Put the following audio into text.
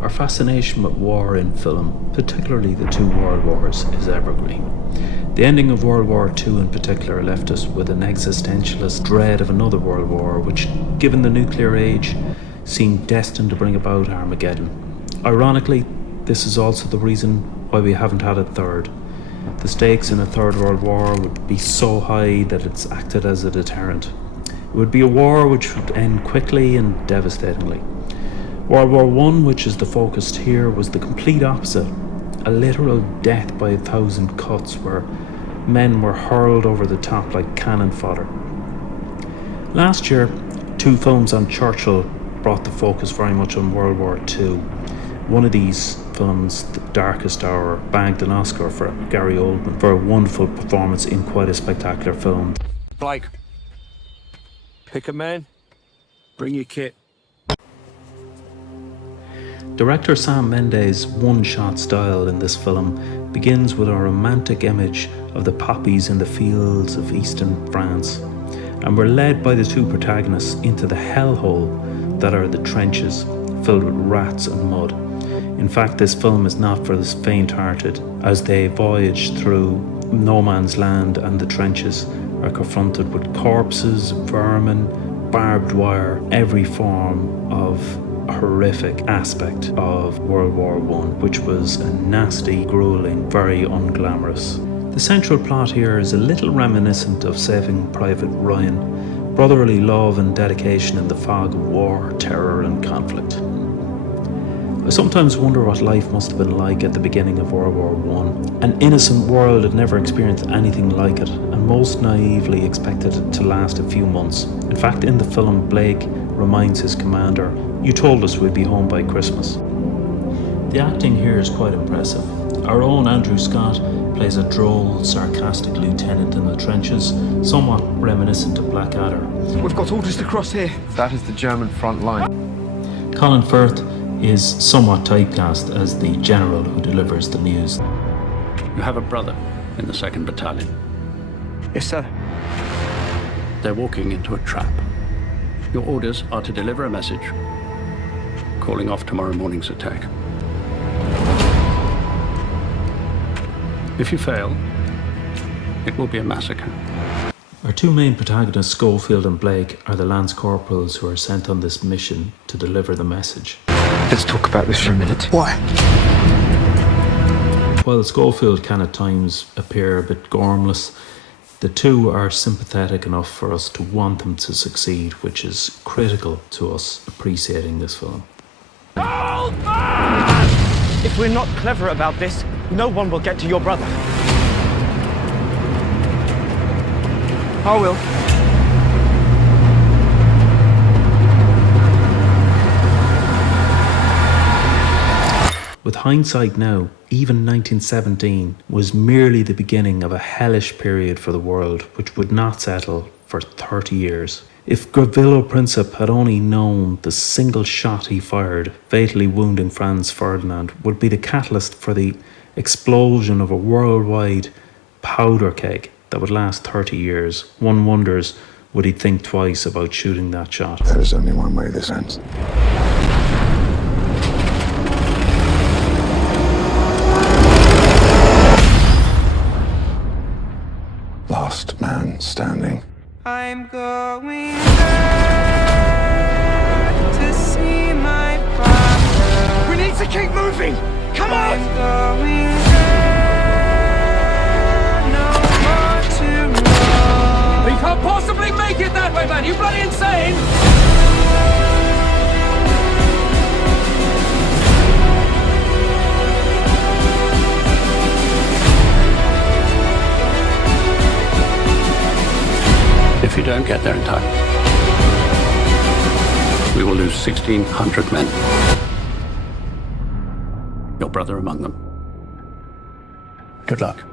Our fascination with war in film, particularly the two world wars, is evergreen. The ending of World War II in particular left us with an existentialist dread of another world war, which, given the nuclear age, seemed destined to bring about Armageddon. Ironically, this is also the reason why we haven't had a third. The stakes in a third world war would be so high that it's acted as a deterrent. It would be a war which would end quickly and devastatingly. World War I, which is the focus here, was the complete opposite. A literal death by 1,000 cuts where men were hurled over the top like cannon fodder. Last year, two films on Churchill brought the focus very much on World War II. One of these films, The Darkest Hour, bagged an Oscar for Gary Oldman for a wonderful performance in quite a spectacular film. Blake, pick a man, bring your kit. Director Sam Mendes' one-shot style in this film begins with a romantic image of the poppies in the fields of eastern France, and we're led by the two protagonists into the hellhole that are the trenches, filled with rats and mud. In fact, this film is not for the faint-hearted, as they voyage through no man's land and the trenches are confronted with corpses, vermin, barbed wire, every form of horrific aspect of World War I, which was a nasty, grueling, very unglamorous. The central plot here is a little reminiscent of Saving Private Ryan, brotherly love and dedication in the fog of war, terror and conflict. I sometimes wonder what life must have been like at the beginning of World War I. An innocent world had never experienced anything like it, and most naively expected it to last a few months. In fact, in the film, Blake reminds his commander, "You told us we'd be home by Christmas." The acting here is quite impressive. Our own Andrew Scott plays a droll, sarcastic lieutenant in the trenches, somewhat reminiscent of Blackadder. We've got orders to cross here. That is the German front line. Colin Firth is somewhat typecast as the general who delivers the news. You have a brother in the 2nd Battalion. Yes, sir. They're walking into a trap. Your orders are to deliver a message, calling off tomorrow morning's attack. If you fail, it will be a massacre. Our two main protagonists, Schofield and Blake, are the lance corporals who are sent on this mission to deliver the message. Let's talk about this for a minute. Why? While Schofield can at times appear a bit gormless, the two are sympathetic enough for us to want them to succeed, which is critical to us appreciating this film. If we're not clever about this, no one will get to your brother. I will. With hindsight now, even 1917 was merely the beginning of a hellish period for the world, which would not settle for 30 years. If Gavrilo Princip had only known the single shot he fired, fatally wounding Franz Ferdinand, would be the catalyst for the explosion of a worldwide powder keg that would last 30 years, one wonders, would he think twice about shooting that shot? There is only one way this ends. Last man standing. I'm going back to see my father. We need to keep moving! Come on! I'm going there, no more to run. We can't possibly make it that way, man! You bloody insane! If you don't get there in time, we will lose 1,600 men. Your brother among them. Good luck.